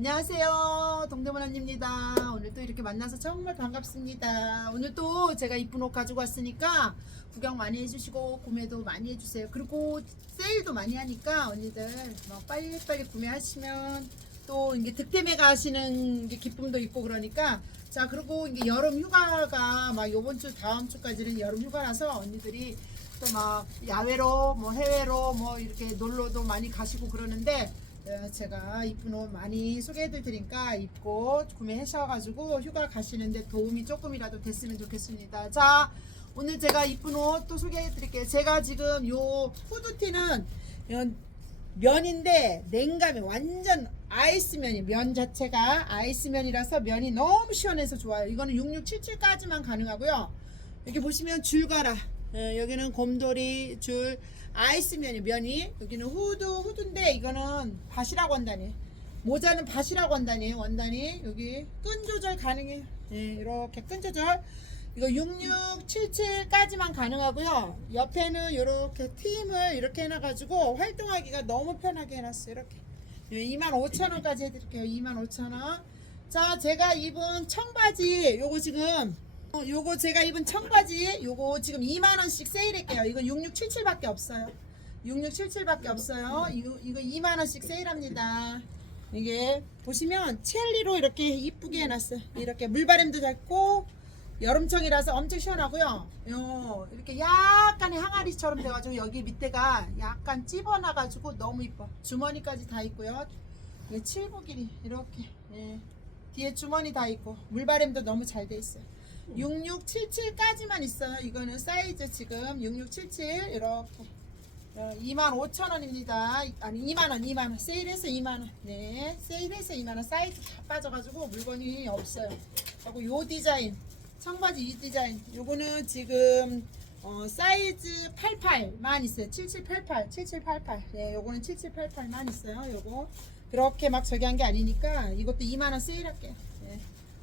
안녕하세요. 동대문 언니입니다. 오늘 또 이렇게 만나서 정말 반갑습니다. 오늘 또 제가 이쁜 옷 가지고 왔으니까 구경 많이 해주시고 구매도 많이 해주세요. 그리고 세일도 많이 하니까 언니들 뭐 빨리빨리 구매하시면 또 이게 득템에 가시는 게 기쁨도 있고 그러니까 자 그리고 이게 여름 휴가가 막 요번 주 다음 주까지는 여름 휴가라서 언니들이 또 막 야외로 뭐 해외로 뭐 이렇게 놀러도 많이 가시고 그러는데 어, 제가 이쁜 옷 많이 소개해드릴 테니까 입고 구매하셔가지고 휴가 가시는데 도움이 조금이라도 됐으면 좋겠습니다. 자 오늘 제가 이쁜 옷 또 소개해드릴게요. 제가 지금 요 후드티는 연- 면인데 냉감이 완전 아이스면이 면 자체가 아이스면이라서 면이 너무 시원해서 좋아요. 이거는 6677까지만 가능하고요. 여기 보시면 줄가라 예, 여기는 곰돌이 줄 아이스 면이 면이. 여기는 후드 후드인데 이거는 밭이라고 원단이 모자는 밭이라고 원단이에요 원단이. 여기 끈 조절 가능해요 예, 이렇게 끈 조절. 이거 6677까지만 가능하고요. 옆에는 이렇게 팀을 이렇게 해놔가지고 활동하기가 너무 편하게 해놨어요 이렇게. 25,000원까지 해드릴게요. 25,000원. 자 제가 입은 청바지 요거 지금 어, 요거 제가 입은 청바지 요거 지금 2만원씩 세일할게요. 이거 6677밖에 없어요. 6677밖에 없어요. 이거, 이거 2만원씩 세일합니다. 이게 보시면 첼리로 이렇게 이쁘게 해놨어요. 이렇게 물바램도 잘고 여름청이라서 엄청 시원하고요. 요, 이렇게 약간의 항아리처럼 돼가지고 여기 밑에가 약간 찝어놔가지고 너무 이뻐. 주머니까지 다 있고요. 이게 칠복일이 이렇게. 예. 뒤에 주머니 다 있고 물바램도 너무 잘 돼 있어요 6677까지만 있어요. 이거는 사이즈 지금 6677 이렇게 25,000원입니다. 아니 2만원 2만원 세일해서 2만원 네 세일해서 2만원 사이즈 다 빠져가지고 물건이 없어요. 그리고 요 디자인 청바지 이 디자인 요거는 지금 어, 사이즈 88만 있어요. 7788 7788 네 요거는 7788만 있어요. 요거 그렇게 막 저기 한 게 아니니까 이것도 2만원 세일할게요.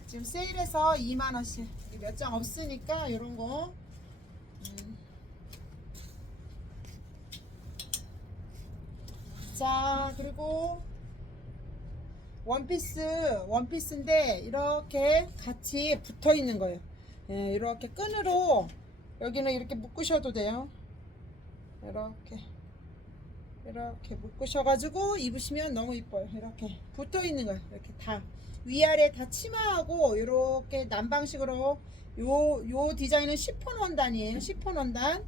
네. 지금 세일해서 2만원씩 몇 장 없으니까 이런 거. 음. 자 그리고 원피스 원피스인데 이렇게 같이 붙어 있는 거예요. 예, 이렇게 끈으로 여기는 이렇게 묶으셔도 돼요. 이렇게 이렇게 묶으셔가지고 입으시면 너무 이뻐요. 이렇게 붙어 있는 거예요. 이렇게 다 위아래 다 치마하고 이렇게 남방식으로 요, 요 디자인은 시폰 원단이에요. 시폰 원단.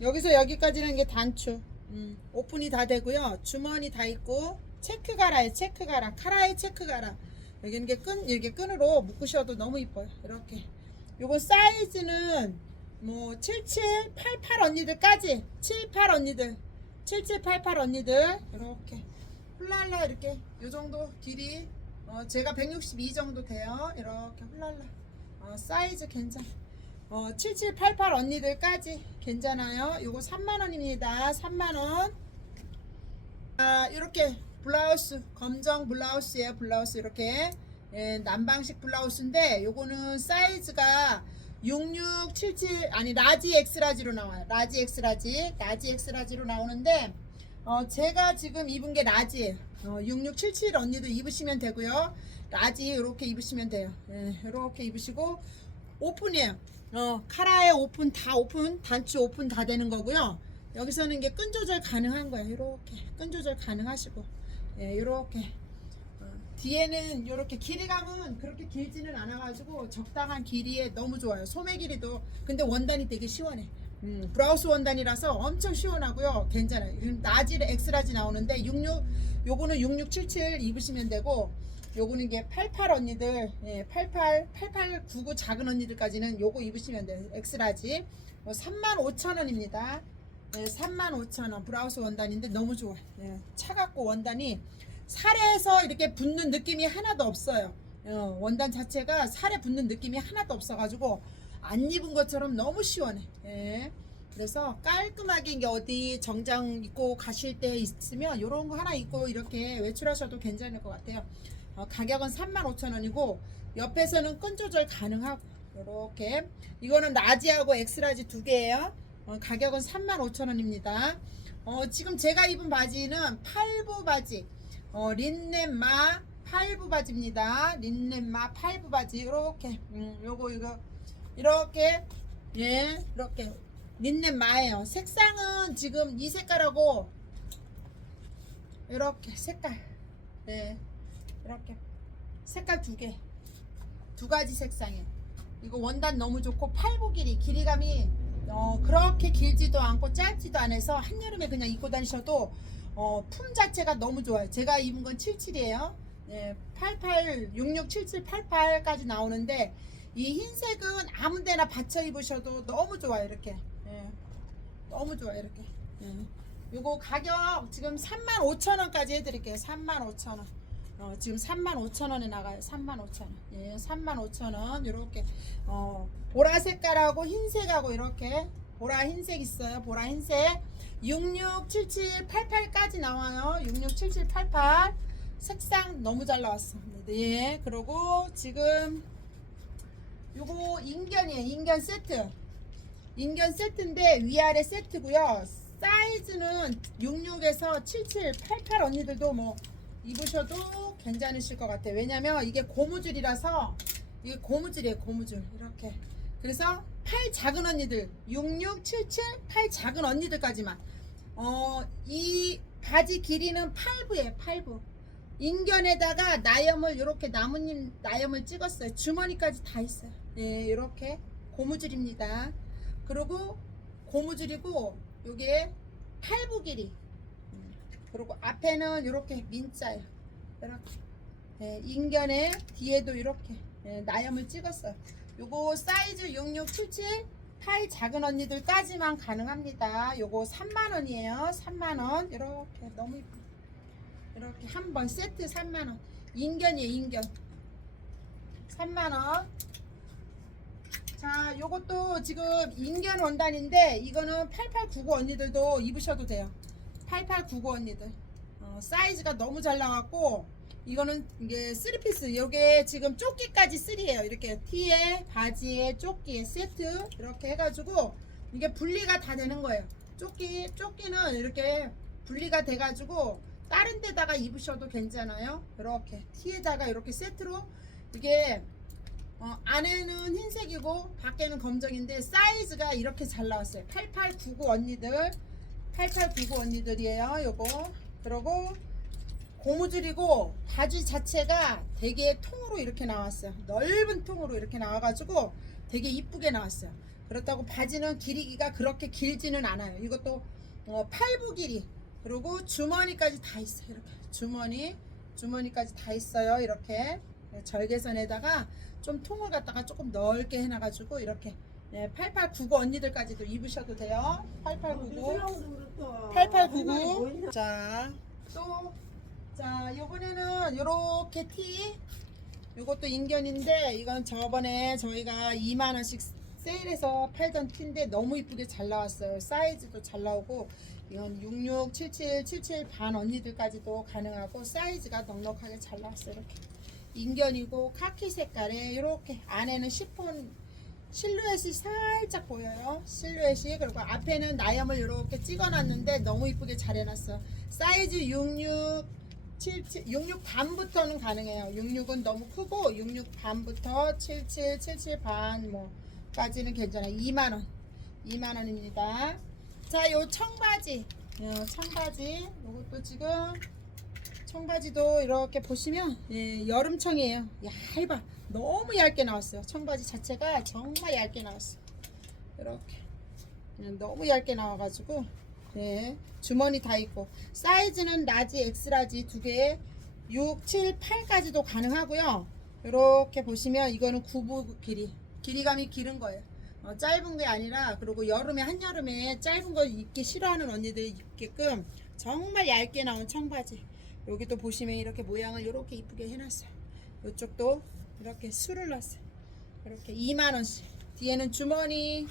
여기서 여기까지는 게 단추. 음, 오픈이 다 되고요. 주머니 다 있고 체크 가라에 체크 가라. 카라에 체크 가라. 여기는 게 끈, 이렇게 끈으로 묶으셔도 너무 이뻐요. 이렇게. 요거 사이즈는 뭐 77, 88 언니들까지. 78 언니들. 7788 언니들. 이렇게. 훌랄라 이렇게. 요 정도 길이 어, 제가 162 정도 돼요. 이렇게 훌랄라. 어, 사이즈 괜찮. 어, 7788 언니들까지 괜찮아요. 요거 3만원입니다. 3만원. 아 이렇게 블라우스 검정 블라우스예요. 블라우스 이렇게. 예, 남방식 블라우스인데 요거는 사이즈가 6677 아니 라지 엑스라지로 나와요. 라지 엑스라지. 라지 엑스라지로 나오는데 어, 제가 지금 입은 게 라지예요 어, 6677 언니도 입으시면 되고요. 라지 이렇게 입으시면 돼요. 예, 이렇게 입으시고 오픈이에요. 어, 카라에 오픈 다 오픈 단추 오픈 다 되는 거고요. 여기서는 이게 끈 조절 가능한 거예요. 이렇게 끈 조절 가능하시고. 예, 이렇게. 뒤에는 이렇게 길이감은 그렇게 길지는 않아가지고 적당한 길이에 너무 좋아요. 소매 길이도. 근데 원단이 되게 시원해. 음, 브라우스 원단이라서 엄청 시원하고요. 괜찮아요. 이건 라지 엑스라지 나오는데 66 요거는 6677 입으시면 되고 요거는 이게 88 언니들 예, 88 88 99 작은 언니들까지는 요거 입으시면 돼요. 엑스라지 35,000원입니다. 네, 35,000원 브라우스 원단인데 너무 좋아요. 예, 차갑고 원단이 살에서 이렇게 붙는 느낌이 하나도 없어요. 어, 원단 자체가 살에 붙는 느낌이 하나도 없어가지고 안 입은 것처럼 너무 시원해. 예. 그래서 깔끔하게 이게 어디 정장 입고 가실 때 있으면 이런 거 하나 입고 이렇게 외출하셔도 괜찮을 것 같아요. 어, 가격은 35,000원이고 옆에서는 끈 조절 가능하고 이렇게 이거는 라지하고 엑스라지 두 개예요. 어, 가격은 35,000원입니다. 어, 지금 제가 입은 바지는 팔부 바지. 어, 린넨마 파이브 바지입니다. 린넨마 파이브 바지 이렇게 음, 요거 이거 이렇게 예 이렇게 린넨 마예요. 색상은 지금 이 색깔하고 이렇게 색깔 네 이렇게 색깔 두개두 가지 색상이에요. 이거 원단 너무 좋고 팔부 길이 길이감이 어, 그렇게 길지도 않고 짧지도 않아서 한여름에 그냥 입고 다니셔도 어, 품 자체가 너무 좋아요. 제가 입은 건 77이에요. 네, 88, 66, 77, 88까지 나오는데 이 흰색은 아무 데나 받쳐 입으셔도 너무 좋아요. 이렇게. 네, 너무 좋아요. 이렇게. 네. 요거 가격 지금 35,000원까지 해드릴게요. 35,000원. 어, 지금 35,000원에 나가요. 35,000원. 예, 35,000원. 이렇게 어, 보라 색깔하고 흰색하고 이렇게 보라 흰색 있어요. 보라 흰색. 6677 88까지 나와요. 6677 88. 색상 너무 잘 나왔어. 예. 그리고 지금 요거 인견이에요. 인견 세트. 인견 세트인데 위아래 세트고요. 사이즈는 66에서 77, 88 언니들도 뭐 입으셔도 괜찮으실 것 같아요. 왜냐면 이게 고무줄이라서 이게 고무줄이에요. 고무줄 이렇게. 그래서 팔 작은 언니들 66, 77, 팔 작은 언니들까지만 어 이 바지 길이는 8부예요. 8부. 인견에다가 나염을 이렇게 나뭇잎 나염을 찍었어요. 주머니까지 다 있어요. 네, 이렇게 고무줄입니다. 그리고 고무줄이고 요게 8부 길이. 음, 그리고 앞에는 이렇게 민자예요. 이렇게. 네, 인견에 뒤에도 이렇게 네, 나염을 찍었어요. 요거 사이즈 6677팔 작은 언니들까지만 가능합니다. 요거 3만원이에요. 3만원. 이렇게 너무 이쁘 이렇게 한 번 세트 3만원. 인견이에요, 인견. 3만원. 자, 요것도 지금 인견 원단인데, 이거는 8899 언니들도 입으셔도 돼요. 8899 언니들. 어, 사이즈가 너무 잘 나왔고, 이거는 이게 3피스. 요게 지금 조끼까지 3예요. 이렇게 티에, 바지에, 조끼에 세트. 이렇게 해 가지고, 이게 분리가 다 되는 거예요. 조끼, 조끼는 이렇게 분리가 돼 가지고, 다른 데다가 입으셔도 괜찮아요. 이렇게 티에다가 이렇게 세트로 이게 어, 안에는 흰색이고 밖에는 검정인데 사이즈가 이렇게 잘 나왔어요. 8899 언니들 8899 언니들이에요. 요거 그리고 고무줄이고 바지 자체가 되게 통으로 이렇게 나왔어요. 넓은 통으로 이렇게 나와가지고 되게 이쁘게 나왔어요. 그렇다고 바지는 길이가 그렇게 길지는 않아요. 이것도 어, 팔부 길이 그리고 주머니까지 다 있어요. 이렇게 주머니, 주머니까지 다 있어요. 이렇게 네, 절개선에다가 좀 통을 갖다가 조금 넓게 해놔가지고 이렇게 네, 8899 언니들까지도 입으셔도 돼요. 8899, 8899. 자, 또, 자, 요번에는 요렇게 티. 요것도 인견인데 이건 저번에 저희가 2만원씩 세일해서 팔던 티인데 너무 이쁘게 잘 나왔어요. 사이즈도 잘 나오고 이건 66, 77, 77 반 언니들까지도 가능하고 사이즈가 넉넉하게 잘 나왔어요. 이렇게 인견이고 카키 색깔에 이렇게 안에는 시폰 실루엣이 살짝 보여요. 실루엣이 그리고 앞에는 나염을 이렇게 찍어놨는데 너무 이쁘게 잘 해놨어. 사이즈 66, 77, 66 반부터는 가능해요. 66은 너무 크고 66 반부터 77, 77 반 뭐까지는 괜찮아요. 2만 원, 2만 원입니다. 자, 요 청바지, 요 청바지, 요것도 지금 청바지도 이렇게 보시면 예, 여름청이에요. 얇아, 너무 얇게 나왔어요. 청바지 자체가 정말 얇게 나왔어요. 이렇게 예, 너무 얇게 나와가지고 예, 주머니 다 있고 사이즈는 라지, 엑스라지 두 개에 6, 7, 8까지도 가능하고요. 이렇게 보시면 이거는 구부 길이, 길이감이 길은 거예요. 어, 짧은 게 아니라 그리고 여름에 한여름에 짧은 거 입기 싫어하는 언니들 입게끔 정말 얇게 나온 청바지 여기도 보시면 이렇게 모양을 이렇게 이쁘게 해놨어요. 이쪽도 이렇게 술을 놨어요. 이렇게 2만원씩. 뒤에는 주머니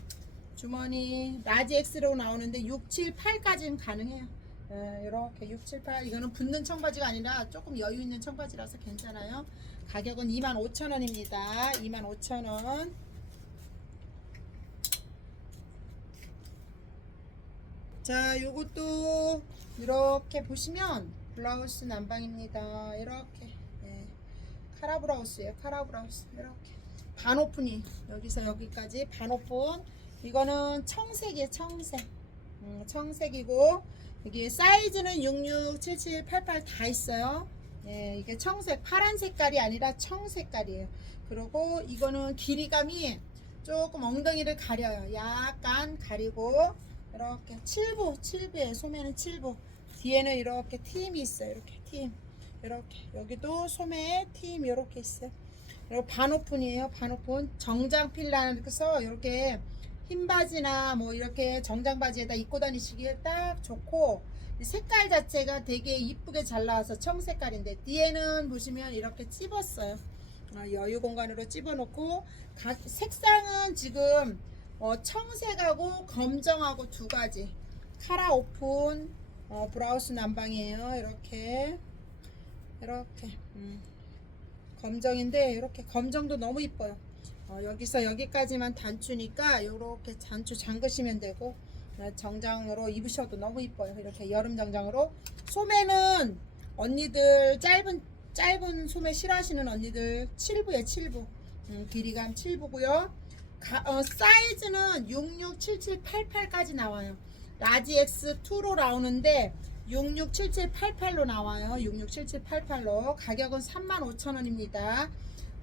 주머니 라지 X로 나오는데 6, 7, 8까지는 가능해요. 예, 이렇게 6, 7, 8 이거는 붙는 청바지가 아니라 조금 여유 있는 청바지라서 괜찮아요. 가격은 25,000원입니다. 25,000원. 자, 요것도 이렇게 보시면 블라우스 난방입니다. 이렇게 예. 카라 브라우스예요. 카라 브라우스 이렇게 반 오픈이 여기서 여기까지 반 오픈. 이거는 청색이에요. 청색. 음, 청색이고 여기 사이즈는 66, 77, 88 다 있어요. 예, 이게 청색 파란 색깔이 아니라 청색깔이에요. 그리고 이거는 길이감이 조금 엉덩이를 가려요. 약간 가리고 이렇게 7부, 7부에 소매는 7부. 뒤에는 이렇게 팀이 있어요. 이렇게 팀. 이렇게 여기도 소매에 팀 이렇게 있어요. 그리고 반 오픈이에요. 반 오픈. 정장 필라서 이렇게 흰 바지나 뭐 이렇게 정장 바지에다 입고 다니시기에 딱 좋고 이 색깔 자체가 되게 이쁘게 잘 나와서 청색깔인데 뒤에는 보시면 이렇게 찝었어요. 어, 여유 공간으로 찝어놓고 각 색상은 지금 어, 청색하고 검정하고 두 가지 카라 오픈 어, 브라우스 남방이에요. 이렇게 이렇게 음. 검정인데 이렇게 검정도 너무 이뻐요. 어, 여기서 여기까지만 단추니까 이렇게 단추 잠그시면 되고 어, 정장으로 입으셔도 너무 이뻐요. 이렇게 여름 정장으로 소매는 언니들 짧은 짧은 소매 싫어하시는 언니들 7부에 7부 음, 길이감 7부고요. 어, 사이즈는 66, 77, 88까지 나와요. 라지 X2로 나오는데 66, 77, 88로 나와요. 66, 77, 88로 가격은 35,000원입니다.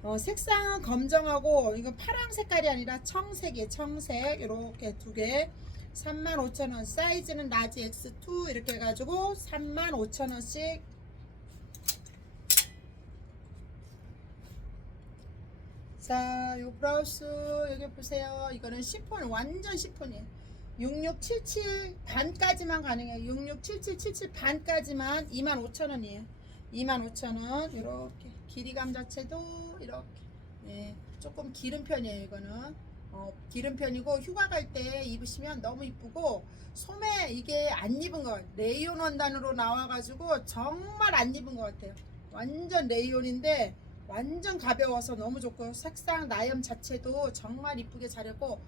어, 색상은 검정하고 이건 파랑 색깔이 아니라 청색이에요. 청색 이렇게 두 개. 35,000원 사이즈는 라지 X2 이렇게 해가지고 35,000원씩 자, 요 브라우스 여기 보세요. 이거는 시폰 완전 시폰이에요. 6677 반까지만 가능해요. 667777 반까지만 25,000원이에요. 25,000원 이렇게 길이 감 자체도 이렇게 예, 조금 기른 편이에요. 이거는 어, 기른 편이고 휴가 갈 때 입으시면 너무 이쁘고 소매 이게 안 입은 것 같아요. 레이온 원단으로 나와가지고 정말 안 입은 것 같아요. 완전 레이온인데 완전 가벼워서 너무 좋고 색상 나염 자체도 정말 이쁘게 잘했고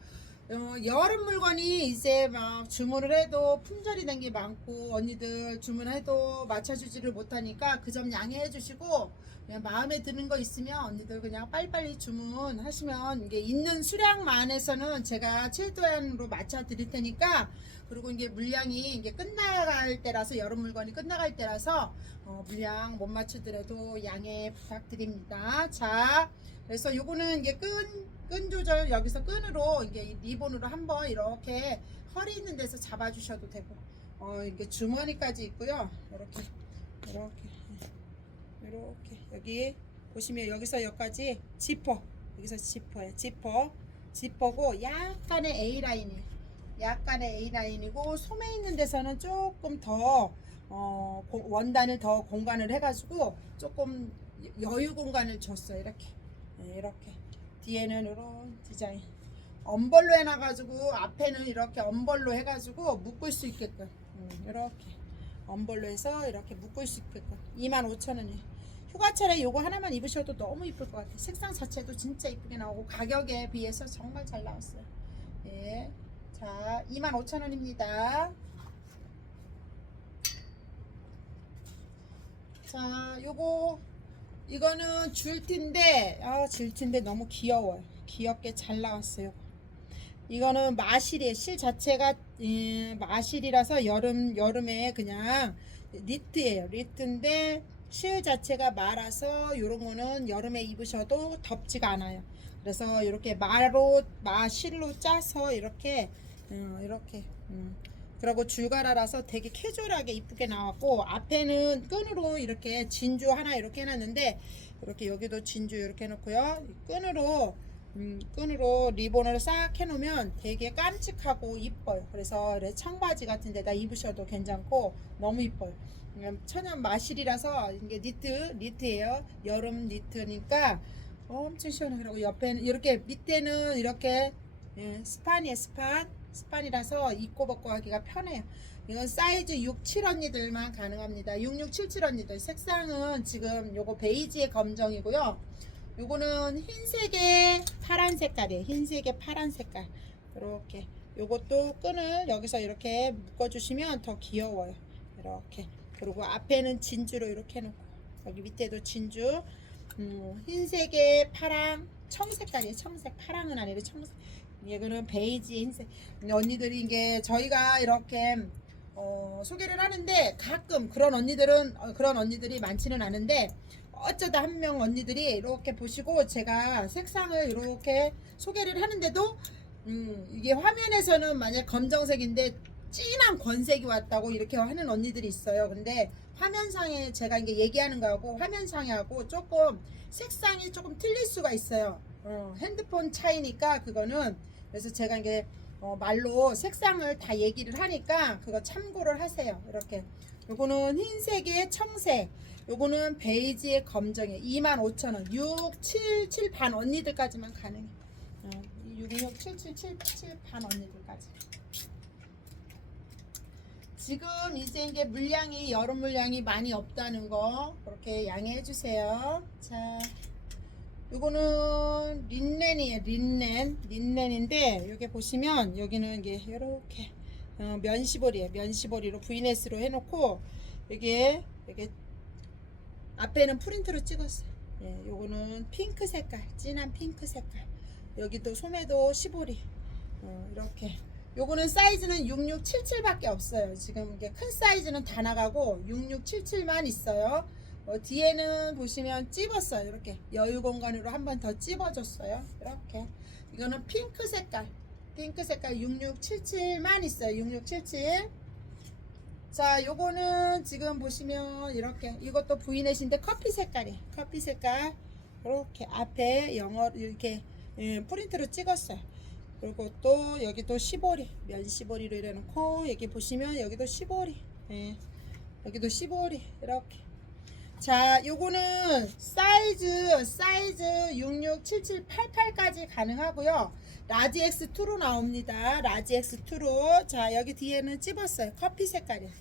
어, 여름 물건이 이제 막 주문을 해도 품절이 된 게 많고 언니들 주문해도 맞춰주지를 못하니까 그 점 양해해 주시고 그냥 마음에 드는 거 있으면 언니들 그냥 빨리빨리 주문하시면 이게 있는 수량만에서는 제가 최대한으로 맞춰 드릴 테니까 그리고 이게 물량이 이게 끝나갈 때라서 여름 물건이 끝나갈 때라서 어, 물량 못 맞추더라도 양해 부탁드립니다. 자, 그래서 요거는 이게 끈, 끈 조절 여기서 끈으로 이게 리본으로 한번 이렇게 허리 있는 데서 잡아주셔도 되고, 어, 이게 주머니까지 있고요. 이렇게, 이렇게, 이렇게 여기 보시면 여기서 여기까지 지퍼, 여기서 지퍼예요. 지퍼, 지퍼고 약간의 A 라인이에요. 약간의 A 라인이고 소매 있는 데서는 조금 더 어, 고- 원단을 더 공간을 해가지고 조금 여유 공간을 줬어요. 이렇게 네, 이렇게 뒤에는 이런 디자인 엄벌로 해놔가지고 앞에는 이렇게 엄벌로 해가지고 묶을 수 있게끔 음, 이렇게 엄벌로 해서 이렇게 묶을 수 있게끔 25,000원이에요. 휴가철에 요거 하나만 입으셔도 너무 이쁠 것 같아요. 색상 자체도 진짜 이쁘게 나오고 가격에 비해서 정말 잘 나왔어요. 예. 자, 25,000원입니다. 자, 요거 이거는 줄티인데 아, 줄티인데 너무 귀여워요. 귀엽게 잘 나왔어요. 이거는 마실이에요. 실 자체가 음, 마실이라서 여름 여름에 그냥 니트예요. 니트인데 실 자체가 말아서 이런 거는 여름에 입으셔도 덥지가 않아요. 그래서 이렇게 마로 마실로 짜서 이렇게 음, 이렇게. 음. 그리고 줄가라라서 되게 캐주얼하게 이쁘게 나왔고 앞에는 끈으로 이렇게 진주 하나 이렇게 해놨는데 이렇게 여기도 진주 이렇게 해놓고요. 끈으로 음, 끈으로 리본을 싹 해놓으면 되게 깜찍하고 이뻐요. 그래서 청바지 같은 데다 입으셔도 괜찮고 너무 이뻐요. 음, 천연 마실이라서 이게 니트 니트예요. 여름 니트니까 엄청 시원해 그리고 옆에는 이렇게 밑에는 이렇게 예, 스판이에요 스판 스판이라서 입고 벗고 하기가 편해요. 이건 사이즈 6, 7 언니들만 가능합니다. 6, 6, 7, 7 언니들. 색상은 지금 요거 베이지의 검정이고요. 요거는 흰색에 파란 색깔이에요. 흰색에 파란 색깔. 이렇게. 요것도 끈을 여기서 이렇게 묶어 주시면 더 귀여워요. 이렇게. 그리고 앞에는 진주로 이렇게 해놓고. 여기 밑에도 진주. 음, 흰색에 파랑, 청색깔이에요. 청색, 파랑은 아니라 청색. 이거는 베이지 흰색. 언니들이 이게 저희가 이렇게 어, 소개를 하는데 가끔 그런 언니들은 어, 그런 언니들이 많지는 않은데 어쩌다 한 명 언니들이 이렇게 보시고 제가 색상을 이렇게 소개를 하는데도 음, 이게 화면에서는 만약 검정색인데 진한 건색이 왔다고 이렇게 하는 언니들이 있어요. 근데 화면상에 제가 이게 얘기하는 거하고 화면상하고 조금 색상이 조금 틀릴 수가 있어요. 어, 핸드폰 차이니까 그거는 그래서 제가 이게 어, 말로 색상을 다 얘기를 하니까 그거 참고를 하세요. 이렇게. 요거는 흰색에 청색 요거는 베이지에 검정에 25,000원 6, 7, 7 반 언니들까지만 가능해. 어, 6, 6, 7, 7, 7, 7 반 언니들까지. 지금 이제 이게 물량이 여름 물량이 많이 없다는 거 그렇게 양해해 주세요. 자 요거는 린넨이에요 린넨. 린넨인데 여기 보시면 여기는 이게 이렇게 어, 면시볼이에요. 면시볼이로 VNS로 해놓고 여기에 여기 앞에는 프린트로 찍었어요. 예, 요거는 핑크 색깔 진한 핑크 색깔. 여기도 소매도 시보리. 어, 이렇게. 요거는 사이즈는 6677밖에 없어요. 지금 이게 큰 사이즈는 다 나가고 6677만 있어요 어, 뒤에는 보시면 찝었어요. 이렇게 여유 공간으로 한 번 더 찝어줬어요. 이렇게. 이거는 핑크 색깔. 핑크 색깔 6677만 있어요. 6677 자 요거는 지금 보시면 이렇게 이것도 브이넷인데 커피 색깔이 커피 색깔. 이렇게 앞에 영어 이렇게 예, 프린트로 찍었어요. 그리고 또 여기 또 시보리 면 시보리로 이래놓고 여기 보시면 여기도 시보리 예, 여기도 시보리. 이렇게 자, 요거는 사이즈 사이즈 667788까지 가능하고요. 라지 X2로 나옵니다. 라지 X2로. 자, 여기 뒤에는 찝었어요. 커피 색깔이야.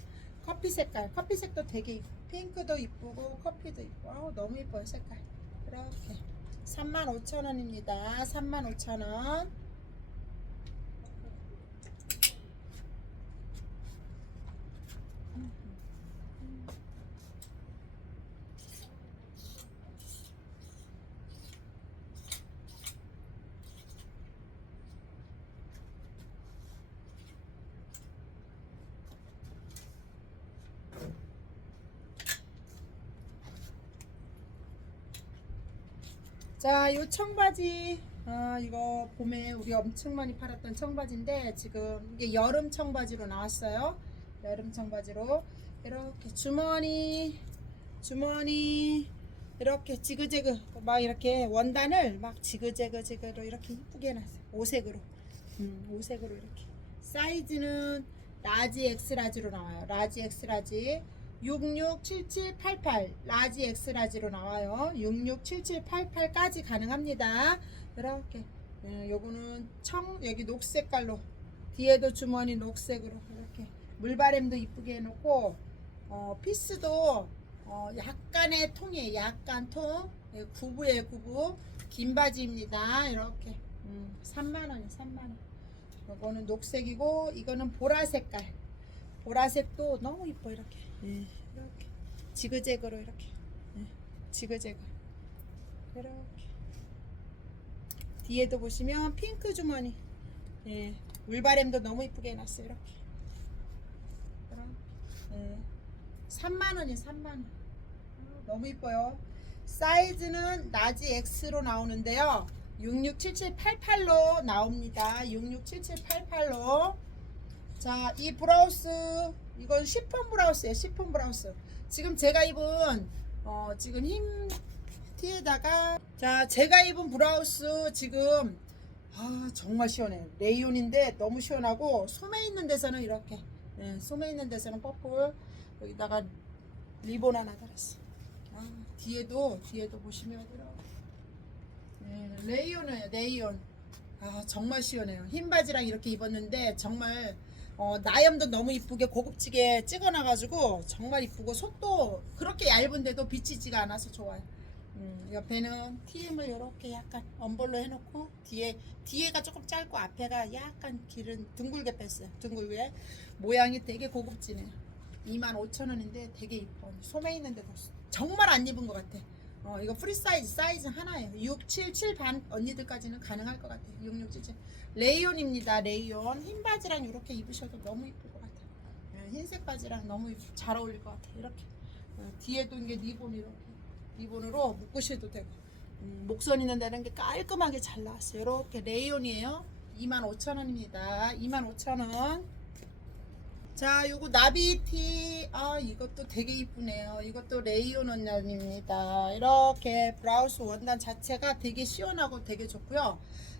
커피 색깔. 커피 색도 되게 이쁘. 핑크도 이쁘고 커피도 이쁘고. 아우, 너무 이뻐요, 색깔. 이렇게. 35,000원입니다. 35,000원. 자, 요 청바지. 아, 이거 봄에 우리 엄청 많이 팔았던 청바지인데 지금 이게 여름 청바지로 나왔어요. 여름 청바지로 이렇게 주머니, 주머니 이렇게 지그재그 막 이렇게 원단을 막 지그재그 지그로 이렇게 이쁘게 해놨어요. 오색으로, 음, 오색으로 이렇게. 사이즈는 라지 엑스라지로 나와요. 라지 엑스라지. 667788 라지 엑스 라지로 나와요. 667788까지 가능합니다. 이렇게 예, 요거는 청 여기 녹색깔로 뒤에도 주머니 녹색으로 이렇게 물바램도 이쁘게 해놓고 어, 피스도 어, 약간의 통이에요. 약간 통 예, 구부에 구부 긴 바지입니다. 이렇게 음, 3만원이 3만원 요거는 녹색이고 이거는 보라 색깔 보라색도 너무 이뻐 이렇게. 예, 이렇게. 지그재그로 이렇게. 예, 지그재그. 이렇게. 뒤에도 보시면 핑크 주머니. 예, 물바램도 너무 이쁘게 해놨어요 이렇게. 예, 3만원이 3만원. 너무 이뻐요. 사이즈는 라지 X로 나오는데요. 667788로 나옵니다. 667788로 자, 이 브라우스 이건 시폰 브라우스예요. 시폰 브라우스. 지금 제가 입은 어, 지금 흰 티에다가 자, 제가 입은 브라우스 지금 아, 정말 시원해요. 레이온인데 너무 시원하고 소매 있는 데서는 이렇게 예, 소매 있는 데서는 퍼플 여기다가 리본 하나 달았어. 아, 뒤에도 뒤에도 보시면 예, 레이온이에요. 레이온. 아, 정말 시원해요. 흰 바지랑 이렇게 입었는데 정말 어, 나염도 너무 이쁘게 고급지게 찍어놔가지고 정말 이쁘고 속도 그렇게 얇은데도 비치지가 않아서 좋아요. 음, 옆에는 TM을 이렇게 약간 엄벌로 해놓고 뒤에 뒤에가 조금 짧고 앞에가 약간 길은 둥글게 뺐어요. 둥글게 모양이 되게 고급지네요. 25,000원인데 되게 이뻐. 소매 있는데도 정말 안 입은 것 같아. 어, 이거 프리 사이즈 사이즈 하나예요. 6, 7, 7 반 언니들까지는 가능할 것 같아요. 6, 6, 7, 7. 레이온입니다. 레이온. 흰 바지랑 이렇게 입으셔도 너무 이쁠 것 같아요. 예, 흰색 바지랑 너무 잘 어울릴 것 같아요. 이렇게. 어, 뒤에도 이게 리본 이렇게. 리본으로 묶으셔도 되고. 음, 목선 있는 데는 게 깔끔하게 잘 나왔어요. 이렇게 레이온이에요. 25,000원입니다. 25,000원. 자, 요거 나비티. 아, 이것도 되게 이쁘네요. 이것도 레이온 원단입니다. 이렇게 브라우스 원단 자체가 되게 시원하고 되게 좋고요.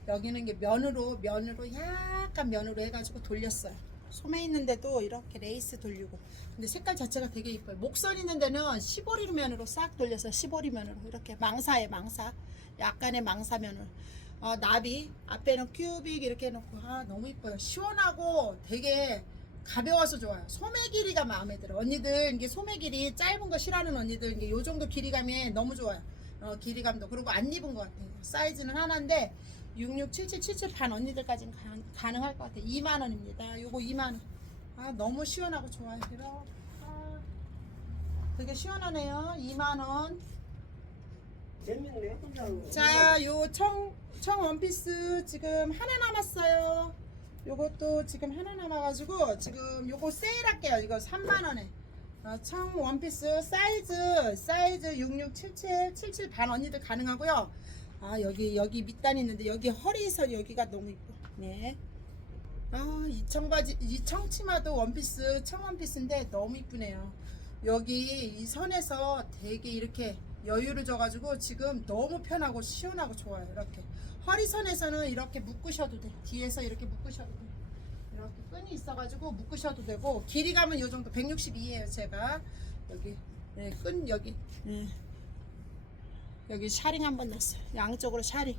여기는 이게 면으로, 면으로 약간 면으로 해가지고 돌렸어요. 소매 있는데도 이렇게 레이스 돌리고. 근데 색깔 자체가 되게 이뻐요. 목선 있는 데는 시보리 면으로 싹 돌려서 시보리 면으로 이렇게 망사에 망사. 약간의 망사 면을. 어, 나비 앞에는 큐빅 이렇게 해놓고 아 너무 이뻐요. 시원하고 되게 가벼워서 좋아요. 소매 길이가 마음에 들어. 언니들 이게 소매 길이 짧은 거 싫어하는 언니들 이게 요 정도 길이감에 너무 좋아요. 어, 길이감도 그리고 안 입은 것 같아요. 사이즈는 하나인데 66, 77, 77 반 언니들까지는 가, 가능할 것 같아요. 2만 원입니다. 요거 2만 원. 아 너무 시원하고 좋아요. 이렇게 아, 되게 시원하네요. 2만 원. 재밌네. 혼자 하는 거. 자, 요 청, 청 원피스 지금 하나 남았어요. 요것도 지금 하나 남아가지고 지금 요거 세일할게요. 이거 3만원에. 어, 청 원피스 사이즈, 사이즈 6677, 77 반 언니들 가능하고요. 아, 여기, 여기 밑단 있는데 여기 허리선 여기가 너무 이뻐. 네. 아, 이 청바지, 이 청치마도 원피스, 청 원피스인데 너무 이쁘네요. 여기 이 선에서 되게 이렇게 여유를 줘가지고 지금 너무 편하고 시원하고 좋아요. 이렇게 허리선에서는 이렇게 묶으셔도 돼. 뒤에서 이렇게 묶으셔도 돼. 이렇게 끈이 있어가지고 묶으셔도 되고 길이감은 이 정도 162예요. 제가 여기 네, 끈 여기 네. 여기 샤링 한번 넣었어요. 양쪽으로 샤링.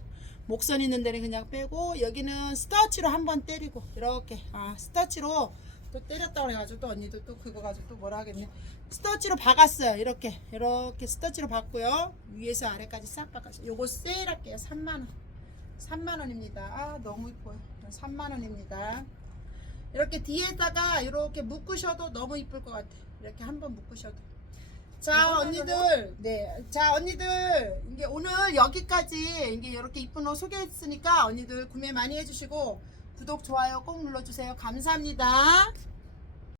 목선 있는 데는 그냥 빼고 여기는 스터치로 한 번 때리고 이렇게 아 스터치로 또 때렸다고 그래가지고 또 언니도 또 그거 가지고 또 뭐라 하겠네 스터치로 박았어요 이렇게 이렇게 스터치로 박고요 위에서 아래까지 싹 박았어요 요거 세일할게요 3만원 3만원입니다. 아 너무 이뻐요. 3만원입니다. 이렇게 뒤에다가 이렇게 묶으셔도 너무 이쁠 것 같아요 이렇게 한번 묶으셔도. 자 언니들. 네자 언니들. 이게 오늘 여기까지 이게 이렇게 이쁜 옷 소개했으니까 언니들 구매 많이 해주시고 구독 좋아요 꼭 눌러주세요. 감사합니다